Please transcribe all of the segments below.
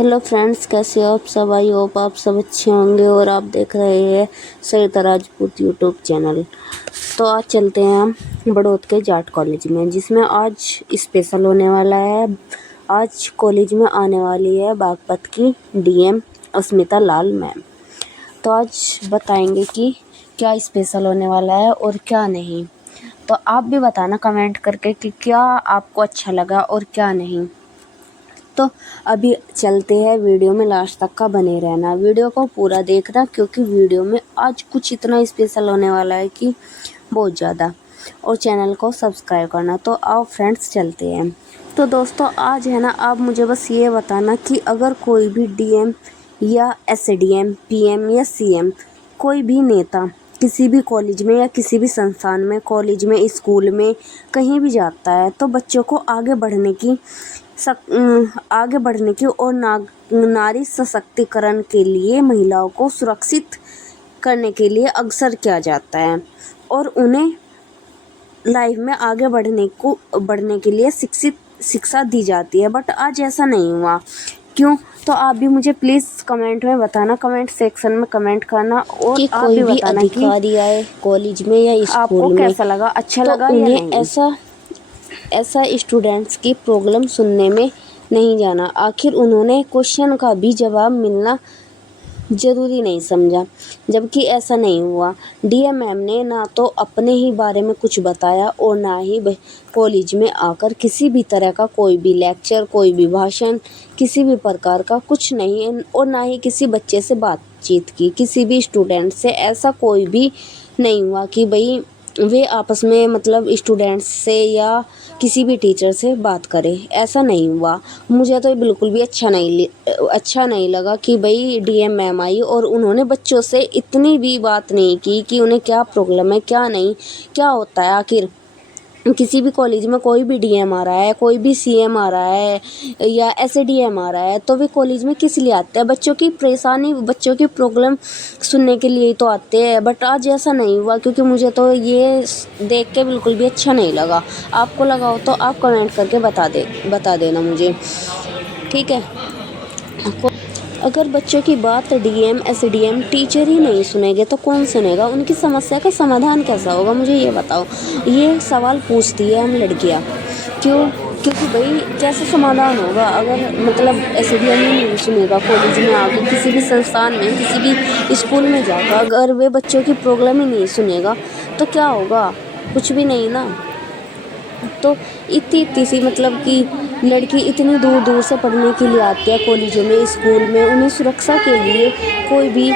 Hello friends, कैसे हो आप सब। आई होप आप सब अच्छे होंगे और आप देख रहे हैं सरिता राजपूत यूट्यूब चैनल। तो आज चलते हैं हम बड़ौद के जाट कॉलेज में, जिसमें आज स्पेशल होने वाला है। आज कॉलेज में आने वाली है बागपत की डीएम अस्मिता लाल मैम। तो आज बताएंगे कि क्या स्पेशल होने वाला है और क्या नहीं। तो आप भी बताना कमेंट करके कि क्या आपको अच्छा लगा और क्या नहीं। तो अभी चलते हैं वीडियो में, लास्ट तक का बने रहना, वीडियो को पूरा देखना, क्योंकि वीडियो में आज कुछ इतना स्पेशल होने वाला है कि बहुत ज़्यादा। और चैनल को सब्सक्राइब करना। तो आओ फ्रेंड्स चलते हैं। तो दोस्तों आज है ना, आप मुझे बस ये बताना कि अगर कोई भी डीएम या एसडीएम, पीएम या सीएम, कोई भी नेता किसी भी कॉलेज में या किसी भी संस्थान में, कॉलेज में, स्कूल में, कहीं भी जाता है तो बच्चों को आगे बढ़ने की और नारी सशक्तिकरण के लिए, महिलाओं को सुरक्षित करने के लिए अग्रसर किया जाता है और उन्हें लाइफ में आगे बढ़ने के लिए शिक्षा दी जाती है। बट आज ऐसा नहीं हुआ, क्यों? तो आप भी मुझे प्लीज़ कमेंट में बताना, कमेंट सेक्शन में कमेंट करना, और कि आप कोई भी भी बताना अधिकारी आए कॉलेज में या कि आपको स्कूल में कैसा लगा, अच्छा तो लगा या उन्हें नहीं। ऐसा स्टूडेंट्स की प्रॉब्लम सुनने में नहीं जाना। आखिर उन्होंने क्वेश्चन का भी जवाब मिलना ज़रूरी नहीं समझा, जबकि ऐसा नहीं हुआ। डीएम मैम ने ना तो अपने ही बारे में कुछ बताया और ना ही कॉलेज में आकर किसी भी तरह का कोई भी लेक्चर, कोई भी भाषण, किसी भी प्रकार का कुछ नहीं, और ना ही किसी बच्चे से बातचीत की, किसी भी स्टूडेंट से। ऐसा कोई भी नहीं हुआ कि भाई वे आपस में, मतलब स्टूडेंट्स से या किसी भी टीचर से बात करें, ऐसा नहीं हुआ। मुझे तो ये बिल्कुल भी अच्छा नहीं लगा कि भाई डीएम मैम आई और उन्होंने बच्चों से इतनी भी बात नहीं की कि उन्हें क्या प्रॉब्लम है, क्या नहीं, क्या होता है। आखिर किसी भी कॉलेज में कोई भी डीएम आ रहा है, कोई भी सीएम आ रहा है या एसडीएम आ रहा है, तो वे कॉलेज में किस लिए आते हैं? बच्चों की परेशानी, बच्चों की प्रॉब्लम सुनने के लिए ही तो आते हैं। बट आज ऐसा नहीं हुआ, क्योंकि मुझे तो ये देख के बिल्कुल भी अच्छा नहीं लगा। आपको लगा हो तो आप कमेंट करके बता देना मुझे, ठीक है। अगर बच्चों की बात डीएम, एसडीएम, टीचर ही नहीं सुनेंगे तो कौन सुनेगा? उनकी समस्या का समाधान कैसा होगा, मुझे ये बताओ। ये सवाल पूछती है हम लड़कियां। क्यों? क्योंकि भाई कैसे समाधान होगा अगर, मतलब एसडीएम ही नहीं सुनेगा कॉलेज में आके, किसी भी संस्थान में, किसी भी स्कूल में जाकर अगर वे बच्चों की प्रॉब्लम ही नहीं सुनेगा तो क्या होगा? कुछ भी नहीं ना। तो इतनी सी, मतलब कि लड़की इतनी दूर दूर से पढ़ने के लिए आती है कॉलेजों में, स्कूल में, उन्हें सुरक्षा के लिए कोई भी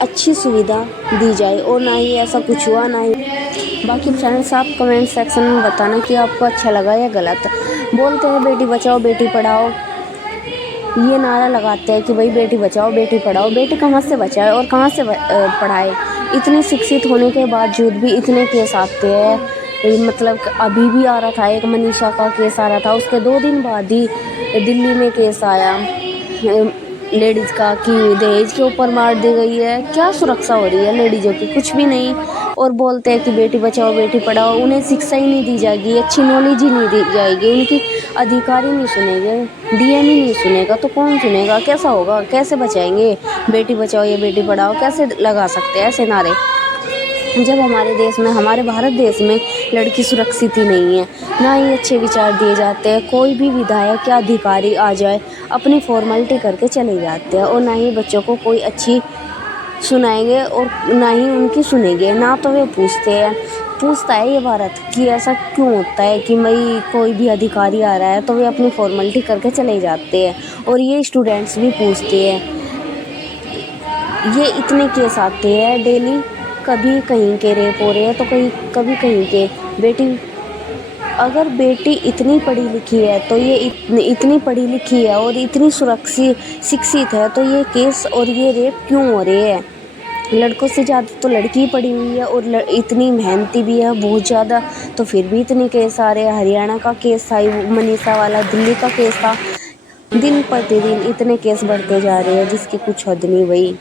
अच्छी सुविधा दी जाए, और ना ही ऐसा कुछ हुआ, ना ही। बाकी फ्रेंड्स आप कमेंट सेक्शन में बताना कि आपको अच्छा लगा या गलत। बोलते हैं बेटी बचाओ बेटी पढ़ाओ, ये नारा लगाते हैं कि भाई बेटी बचाओ बेटी पढ़ाओ। बेटी कहाँ से बचाए और कहाँ से पढ़ाए? इतनी शिक्षित होने के बावजूद भी इतने केस आते हैं। मतलब अभी भी आ रहा था, एक मनीषा का केस आ रहा था, उसके 2 दिन बाद ही दिल्ली में केस आया लेडीज़ का कि दहेज के ऊपर मार दी गई है। क्या सुरक्षा हो रही है लेडीज़ों की? कुछ भी नहीं। और बोलते हैं कि बेटी बचाओ बेटी पढ़ाओ, उन्हें शिक्षा ही नहीं दी जाएगी, अच्छी नॉलेज ही नहीं दी जाएगी, उनकी अधिकार ही नहीं सुनेंगे, डीएम ही नहीं सुनेगा तो कौन सुनेगा? कैसा होगा? कैसे बचाएंगे? बेटी बचाओ या बेटी पढ़ाओ कैसे लगा सकते हैं ऐसे नारे, जब हमारे देश में, हमारे भारत देश में लड़की सुरक्षित ही नहीं है, ना ही अच्छे विचार दिए जाते हैं। कोई भी विधायक या अधिकारी आ जाए अपनी फॉर्मेलिटी करके चले जाते हैं, और ना ही बच्चों को कोई अच्छी सुनाएंगे और ना ही उनकी सुनेंगे। ना तो वे पूछता है ये भारत कि ऐसा क्यों होता है कि भाई कोई भी अधिकारी आ रहा है तो वे अपनी फॉर्मेलिटी करके चले जाते हैं, और ये स्टूडेंट्स भी पूछते हैं। ये इतने केस आते हैं डेली, कभी कहीं के रेप हो रहे हैं तो कभी कहीं के। अगर बेटी इतनी पढ़ी लिखी है तो ये इतनी पढ़ी लिखी है और इतनी शिक्षित है तो ये केस और ये रेप क्यों हो रहे हैं? लड़कों से ज़्यादा तो लड़की पढ़ी हुई है और इतनी मेहनती भी है बहुत ज़्यादा, तो फिर भी इतने केस आ रहे हैं। हरियाणा का केस था, मनीषा वाला, दिल्ली का केस था। दिन प्रतिदिन इतने केस बढ़ते जा रहे हैं जिसकी कुछ हद नहीं। वही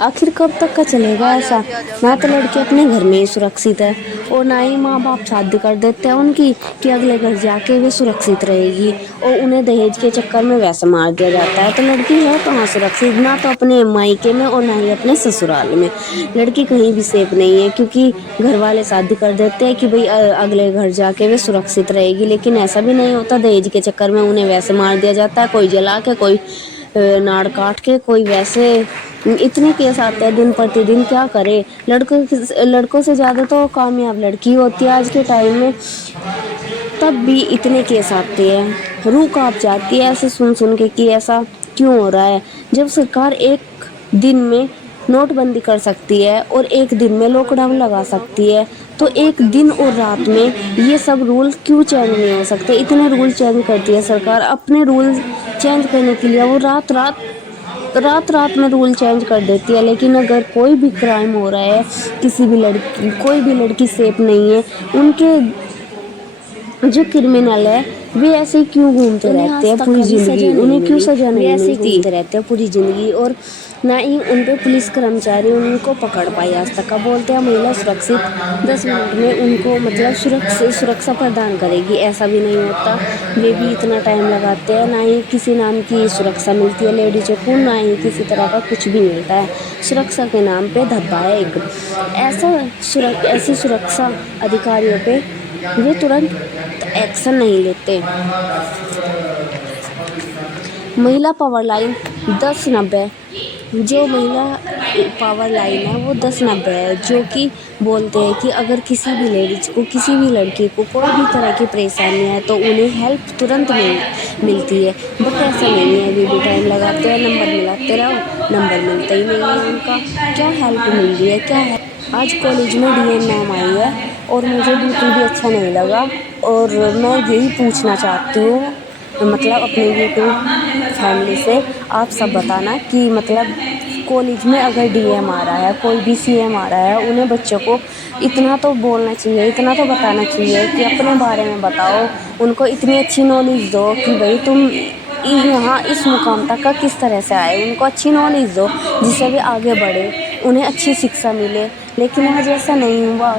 आखिर कब तक का चलेगा ऐसा? ना तो लड़की अपने घर में ही सुरक्षित है और ना ही माँ बाप शादी कर देते हैं उनकी कि अगले घर जाके वे सुरक्षित रहेगी, और उन्हें दहेज के चक्कर में वैसे मार दिया जाता है। तो लड़की है कहाँ सुरक्षित? ना तो अपने मायके में और ना ही अपने ससुराल में। लड़की कहीं भी सेफ नहीं है, क्योंकि घर वाले शादी कर देते हैं कि भाई अगले घर जाके वे सुरक्षित रहेगी, लेकिन ऐसा भी नहीं होता। दहेज के चक्कर में उन्हें वैसे मार दिया जाता है, कोई जला के, कोई नाड़ काट के, कोई वैसे। इतने केस आते हैं दिन प्रतिदिन, क्या करे। लड़कों से ज्यादा तो कामयाब लड़की होती है आज के टाइम में, तब भी इतने केस आते हैं। रूह कांप जाती है ऐसे सुन सुन के कि ऐसा क्यों हो रहा है। जब सरकार एक दिन में नोटबंदी कर सकती है और एक दिन में लॉकडाउन लगा सकती है, तो एक दिन और रात में ये सब रूल क्यों चेंज नहीं हो सकते? इतने रूल चेंज करती है सरकार। अपने रूल चेंज करने के लिए वो रात रात में रूल चेंज कर देती है। लेकिन अगर कोई भी क्राइम हो रहा है, कोई भी लड़की सेफ नहीं है, उनके जो क्रिमिनल है वे ऐसे ही क्यों घूमते रहते हैं पूरी जिंदगी? उन्हें क्यों सजा नहीं मिलती? ऐसे घूमते रहते हैं पूरी जिंदगी, और ना ही उन पे पुलिस कर्मचारी उनको पकड़ पाए आज तक। का बोलते हैं महिला सुरक्षित, 10 मिनट में उनको मतलब सुरक्षा प्रदान करेगी, ऐसा भी नहीं होता। वे भी इतना टाइम लगाते हैं, ना ही किसी नाम की सुरक्षा मिलती है लेडीजों को, ना ही किसी तरह का कुछ भी मिलता है। सुरक्षा के नाम पे धब्बा है एक। ऐसी सुरक्षा अधिकारियों पे वे तुरंत एक्शन नहीं लेते। महिला पावर लाइन 1090, जो महिला पावर लाइन है वो 1090 है, जो कि बोलते हैं कि अगर किसी भी लेडीज को, किसी भी लड़की को कोई भी तरह की परेशानी है तो उन्हें हेल्प तुरंत मिलती है। बट ऐसा नहीं है, अभी भी टाइम लगाते हैं, नंबर मिलाते रहो, नंबर मिलता ही नहीं है उनका। क्या हेल्प मिल रही है, क्या है? आज कॉलेज में डीएम मैम आई है और मुझे बिल्कुल भी अच्छा नहीं लगा, और मैं यही पूछना चाहती हूँ मतलब अपने यूट्यूब फैमिली से, आप सब बताना कि मतलब कॉलेज में अगर डीएम आ रहा है, कोई भी सीएम आ रहा है, उन्हें बच्चों को इतना तो बोलना चाहिए, इतना तो बताना चाहिए कि अपने बारे में बताओ। उनको इतनी अच्छी नॉलेज दो कि भाई तुम यहाँ इस मुकाम तक का किस तरह से आए। उनको अच्छी नॉलेज दो जिससे वे आगे बढ़े, उन्हें अच्छी शिक्षा मिले। लेकिन आज ऐसा नहीं हुआ।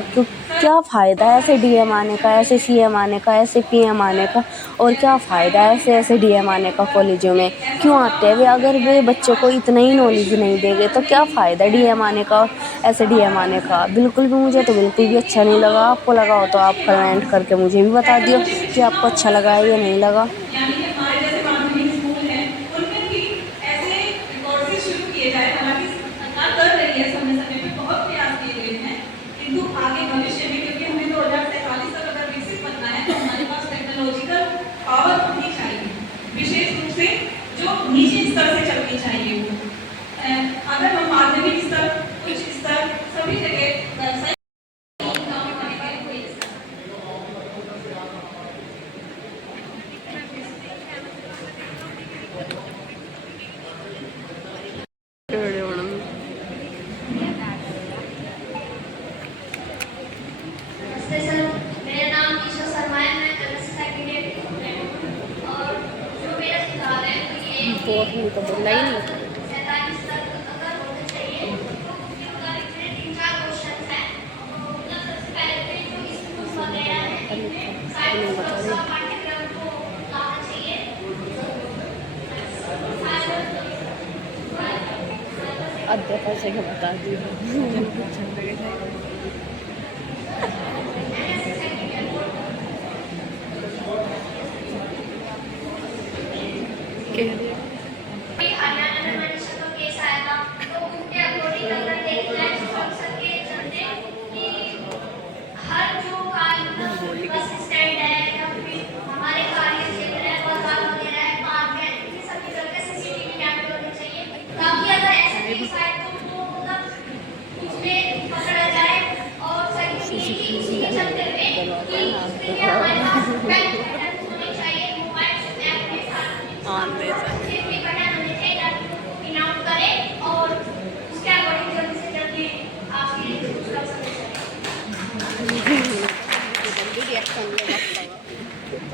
क्या फ़ायदा है ऐसे डीएम आने का, ऐसे सीएम आने का, ऐसे पीएम आने का? और क्या फ़ायदा है ऐसे डीएम आने का? कॉलेजों में क्यों आते हैं वे? अगर वे बच्चों को इतना ही नॉलेज नहीं देंगे तो क्या फ़ायदा डीएम आने का, ऐसे डीएम आने का? बिल्कुल भी, मुझे तो बिल्कुल भी अच्छा नहीं लगा। आपको लगा हो तो आप कमेंट करके मुझे भी बता दियो कि आपको अच्छा लगा है या नहीं लगा। यानी हमारे जैसे माध्यमिक स्कूल हैं उनमें भी ऐसे कोर्सेज शुरू किए जाए। हालांकि सरकार कर रही है, समय समय पे बहुत प्रयास किए गए हैं, किंतु आगे भविष्य में, क्योंकि हमें 2047 तक अगर विकसित बनना है तो हमारे पास टेक्नोलॉजिकल पावर होनी चाहिए, विशेष रूप से जो निजी स्तर से चलनी चाहिए वो। अगर हम माध्यमिक स्तर, उच्च स्तर, सभी जगह नमस्ते सर, मेरा नाम ईशा शर्मा है। मैं कलश सेकेंड ईयर की स्टूडेंट हूँ और जो मेरा सुझाव है वो ये है कि 47 तक अगर होना चाहिए तो उसके मुताबिक मेरे 3-4 क्वेश्चन हैं। मतलब सबसे पहले तो जो स्कूल वगैरह हैं इनमें साइंस का पाठ्यक्रम को लाना चाहिए। अध्यापक से बता दिया। हरियाणा में मनीषा का केस आया था, तो उसके अकॉर्डिंग अगर देखा जाए तो संसद के चलते कि हर जो मतलब बस स्टैंड है या फिर हमारे कार्य क्षेत्र है, बाजार वगैरह है, पार्क है, इन सभी जगह सीसीटीवी कैमरे होने चाहिए, ताकि अगर ऐसा केस आए तो मतलब उसमें पकड़ा जाए। और सेकंडली कि उसके चलते हुए कि उसके लिए हमारे पास बैंक बैलेंस होने चाहिए, मोबाइल से ऐप के साथ और उसके अकॉर्डिंग जल्दी से जल्दी आपकी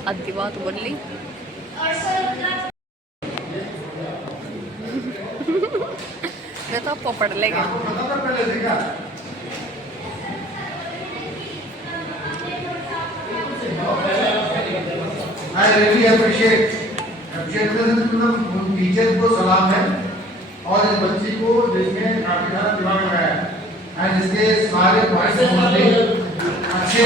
आधी बात बोली। और सर मैं तो आपको पढ़ लेगा। I really appreciate मतलब टीचर को सलाम है और इस बच्ची को जिसने काफी सारा दिमाग लगाया है एंड इसके सारे पॉइंट्स अच्छे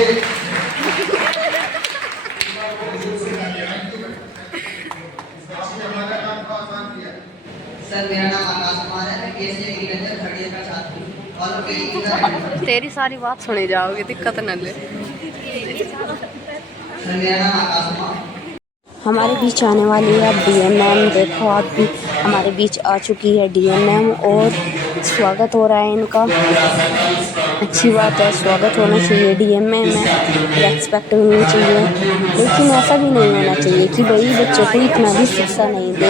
सर मेरा नाम आकाश कुमार है, मैं बीएससी एग्रीकल्चर थर्ड ईयर का छात्र हूँ और मैं तेरी सारी बात सुनी जाओगी, दिक्कत न ले। सर मेरा नाम आकाश कुमार। हमारे बीच आने वाली है अब डीएम मैम। देखो आप भी हमारे बीच आ चुकी है डीएम मैम और स्वागत हो रहा है इनका। अच्छी बात है, स्वागत होना चाहिए डीएम मैम में, रेस्पेक्ट मिलनी चाहिए। लेकिन ऐसा भी नहीं होना चाहिए कि भाई बच्चों को इतना भी शिक्षा नहीं दे,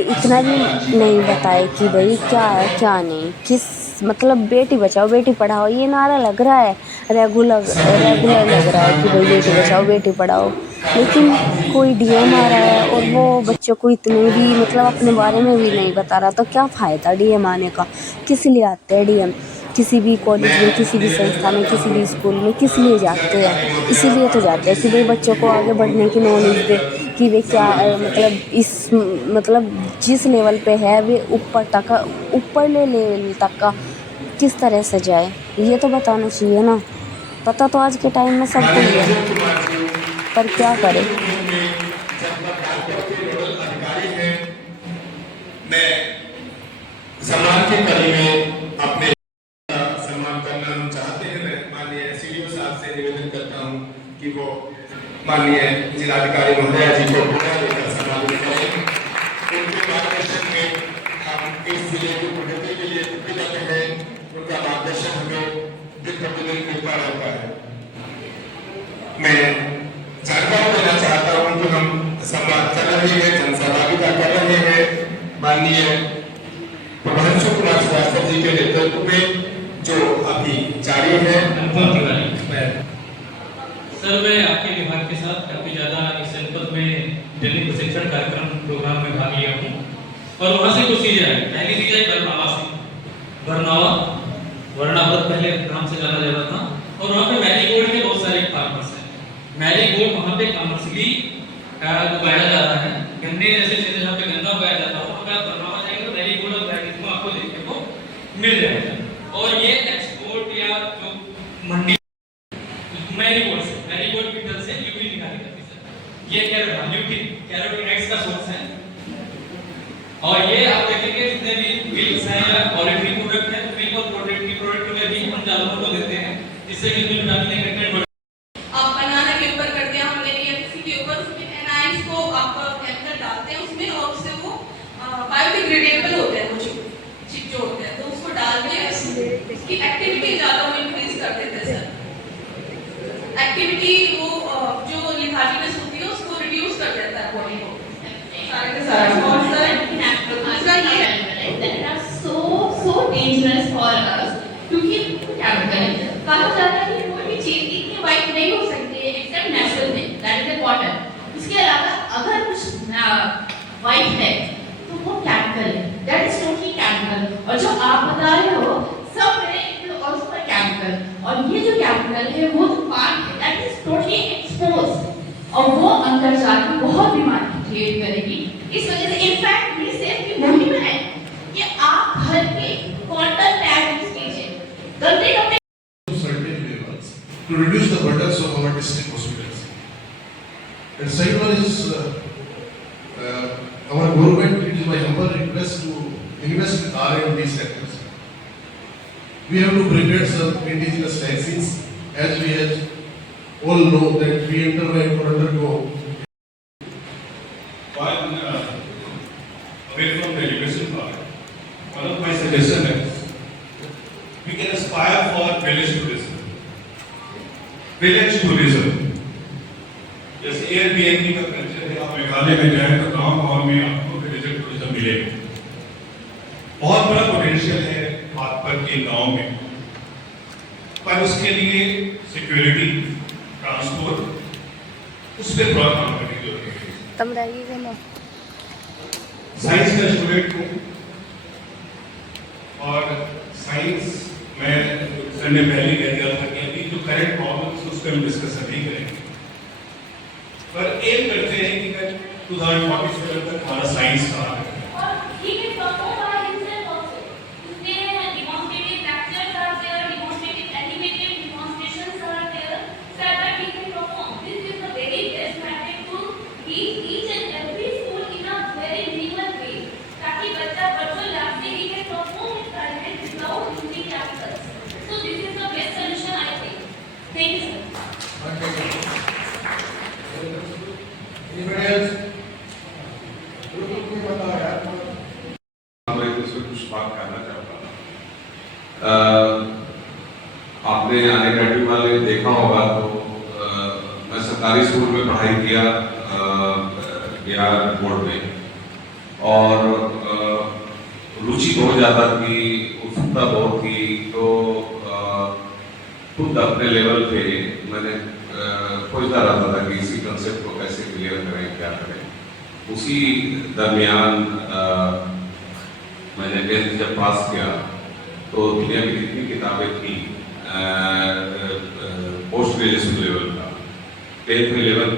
इतना भी नहीं बताए कि भाई क्या है क्या नहीं। किस मतलब बेटी बचाओ बेटी पढ़ाओ ये नारा लग रहा है, रेगुलर लग रहा है कि भाई बेटी बचाओ बेटी पढ़ाओ, लेकिन कोई डीएम आ रहा है और वो बच्चों को इतने भी मतलब अपने बारे में भी नहीं बता रहा। तो क्या फ़ायदा डीएम आने का? किस लिए आते हैं डीएम? किसी भी कॉलेज में, किसी भी संस्था में, किसी भी स्कूल में किस लिए जाते हैं? इसीलिए तो जाते हैं कि भाई बच्चों को आगे बढ़ने की नॉलेज दे कि वे क्या मतलब जिस लेवल पे है वे ऊपर लेवल तक का किस तरह से जाए, ये तो बताना चाहिए ना। पता तो आज के टाइम में सबको ही है, पर क्या करें। मैं सम्मान के कड़ी में अपने सम्मान करना हम चाहते हैं। मैं माननीय सीडीओ साहब से निवेदन करता हूं कि वो माननीय जिलाधिकारी महोदया जी को बुला लेकर सम्मानित करें। उनके मार्गदर्शन में हम इस जिले की प्रगति के लिए प्रतिबद्ध हैं। उनका मार्गदर्शन हमें दिन प्रतिदिन मिलता रहता है। मैं जानकारी देना चाहता हूं कि हम संवाद कर रहे हैं, जनसहभागिता कर रहे हैं माननीय प्रभांशु कुमार श्रीवास्तव जी के नेतृत्व में जो अभी जारी है। सर मैं आपके विभाग के साथ काफी ज्यादा इस जनपद में दिल्ली प्रशिक्षण कार्यक्रम प्रोग्राम में भाग लिया हूँ और वहाँ से कुछ चीजें आई। पहली चीज आई बरनावा से। वर्णावत पहले नाम से जाना जाता था और वहाँ पे मैरीगोल्ड के बहुत सारे फार्मर्स हैं। मैरीगोल्ड वहाँ पे कमर्शियली उगाया जा रहा है। गन्ने जैसे क्षेत्र जहाँ पे गन्ना उगाया जाता है वहाँ पे आप बरनावा जाएंगे तो मैरीगोल्ड और वैरायटी आपको देखने को मिल जाएगा। और ये एक्सपोर्ट या जो मंडी मैरीगोल्ड की तरह से ल्यूटिन निकाली जाती है। ये कैरोटीनॉइड्स का सोर्स है और ये आप देखेंगे जितने भी मिल्क्स हैं या पॉल्ट्री प्रोडक्ट हैं, मिल्क और पोल्ट्री प्रोडक्ट में भी हम जानवरों को देते हैं जिससे कि उसमें विटामिन ए कंटेंट आप बनाना के ऊपर करते हैं, हम लेनी है किसी के ऊपर उसमें एनाइंस को आप केमिकल डालते हैं उसमें और उससे वो बायोडिग्रेडेबल होते हैं, वो चिप जो होते हैं, तो उसको डाल के उसकी एक्टिविटी ज़्यादा वो इंक्रीज कर देते हैं सर। एक्टिविटी वो जो लिथार्जीनेस होती है उसको रिड्यूस कर देता है बॉडी को सारे के सारे। और sir that are so dangerous for us क्योंकि क्या होता है कहा जाता है कि कोई भी चीज इतनी वाइट नहीं हो सकती है except natural thing that is the water. इसके अलावा अगर कुछ वाइट है तो वो केमिकल है, दैट इज टोटली केमिकल। और जो आप बता रहे हो सब में it will also a chemical और ये जो केमिकल है वो जो पार्ट है दैट इज टोटली एक्सपोज और वो अंदर जाकर बहुत बीमारी क्रिएट करेगी। इस वजह से इनफैक्ट मेरी सेफ की मुहिम है कि आप घर के कॉटन पैड यूज कीजिए गंदे कपड़े certain levels to reduce the burdens of our district hospitals. And second one is our government, it is my humble request to invest in R&D sectors. We have to prepare some indigenous vaccines as we have all know that we undergo while away from the education part. One of my suggestions is we can aspire for village tourism. जैसे Airbnb का culture है, आप मेघालय में जाए तो गाँव में आपको विलेज टूरिज्म मिलेगा। बहुत बड़ा पोटेंशियल है बागपत के गाँव में, पर उसके लिए सिक्योरिटी, ट्रांसपोर्ट उस पर थोड़ा काम करने की जरूरत है। तुम रहेगी कि नहीं? साइंस का स्टूडेंट हूँ, मैंने पहले कह दिया था कि अभी जो करंट प्रॉब्लम्स उसको हम डिस्कस नहीं करेंगे, पर एम करते हैं कि 2047 तक हमारा साइंस का और he can perform by himself also. उसने demonstrative lectures are there, demonstrative animated demonstrations are there, so that he can perform. This is the very best method to reach each and every school in a very minimal way, ताकि बच्चा virtual lab से he can perform his talent without using capsules. So this is the best solution I think. Thank you, sir. Anybody else? कोई बताओ यार। मैं इसमें कुछ बात करना चाहता हूँ। आपने अनअकैडमी वाले देखा होगा तो मैं सरकारी स्कूल में पढ़ाई किया बिहार बोर्ड में, और रुचि बहुत ज़्यादा थी, उत्सुकता बहुत थी, तो खुद अपने लेवल पे मैंने खोजता रहता था कि इसी कंसेप्ट को कैसे क्लियर करें, क्या करें। उसी दरमियान मैंने 10th जब पास किया तो दुनिया की जितनी किताबें थी पोस्ट ग्रेजुएशन लेवल का 10th 11th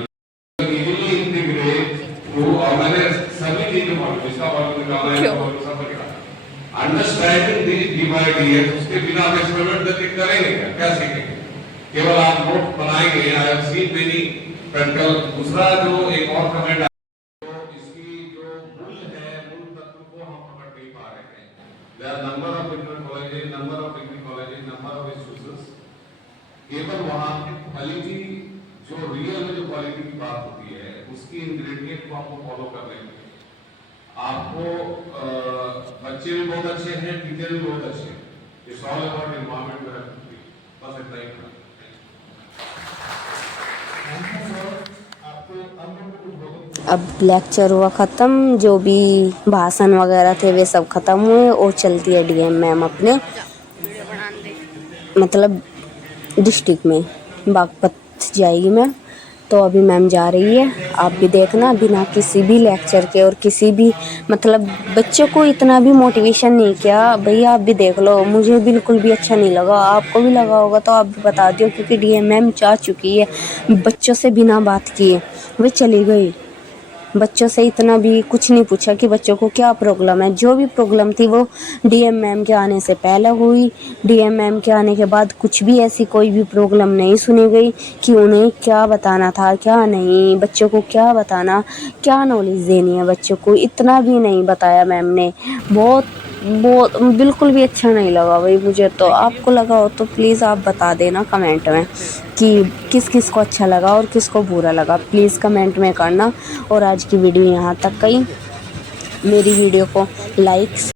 और मैंने सभी चीजों पर अंडरस्टैंडिंग दी डिवाइड है, उसके बिना आप एक्सपेरिमेंट करके करेंगे क्या सीखेंगे? केवल आप नोट बनाएंगे। I have seen many practical. दूसरा जो एक और कमेंट, इसकी जो मूल है, मूल तत्व को हम पकड़ नहीं पा रहे हैं। There are number of internet colleges, number of degree colleges, number of institutions. केवल वहां की क्वालिटी, जो रियल में जो क्वालिटी की बात होती है, उसकी इंग्रेडिएंट को आपको फॉलो करने में आपको बच्चे भी बहुत अच्छे हैं, टीचर भी बहुत अच्छे हैं। इट्स ऑल अबाउट एनवायरनमेंट में बस इतना ही था। अब लेक्चर हुआ ख़त्म, जो भी भाषण वगैरह थे वे सब ख़त्म हुए और चलती है डीएम मैम अपने मतलब डिस्ट्रिक्ट में बागपत जाएगी मैम। तो अभी मैम जा रही है, आप भी देखना, बिना किसी भी लेक्चर के और किसी भी मतलब बच्चों को इतना भी मोटिवेशन नहीं किया। भैया आप भी देख लो, मुझे बिल्कुल भी अच्छा नहीं लगा, आपको भी लगा होगा तो आप भी बता दियो, क्योंकि डीएम मैम जा चुकी है, बच्चों से बिना बात किए वे चली गई। बच्चों से इतना भी कुछ नहीं पूछा कि बच्चों को क्या प्रॉब्लम है। जो भी प्रॉब्लम थी वो डीएम मैम के आने से पहले हुई, डीएम मैम के आने के बाद कुछ भी ऐसी कोई भी प्रॉब्लम नहीं सुनी गई कि उन्हें क्या बताना था क्या नहीं, बच्चों को क्या बताना, क्या नॉलेज देनी है बच्चों को, इतना भी नहीं बताया मैम ने। बहुत बिल्कुल भी अच्छा नहीं लगा भाई मुझे। तो आपको लगा हो तो प्लीज़ आप बता देना कमेंट में कि किस किस को अच्छा लगा और किसको बुरा लगा, प्लीज़ कमेंट में करना। और आज की वीडियो यहाँ तक गई। मेरी वीडियो को लाइक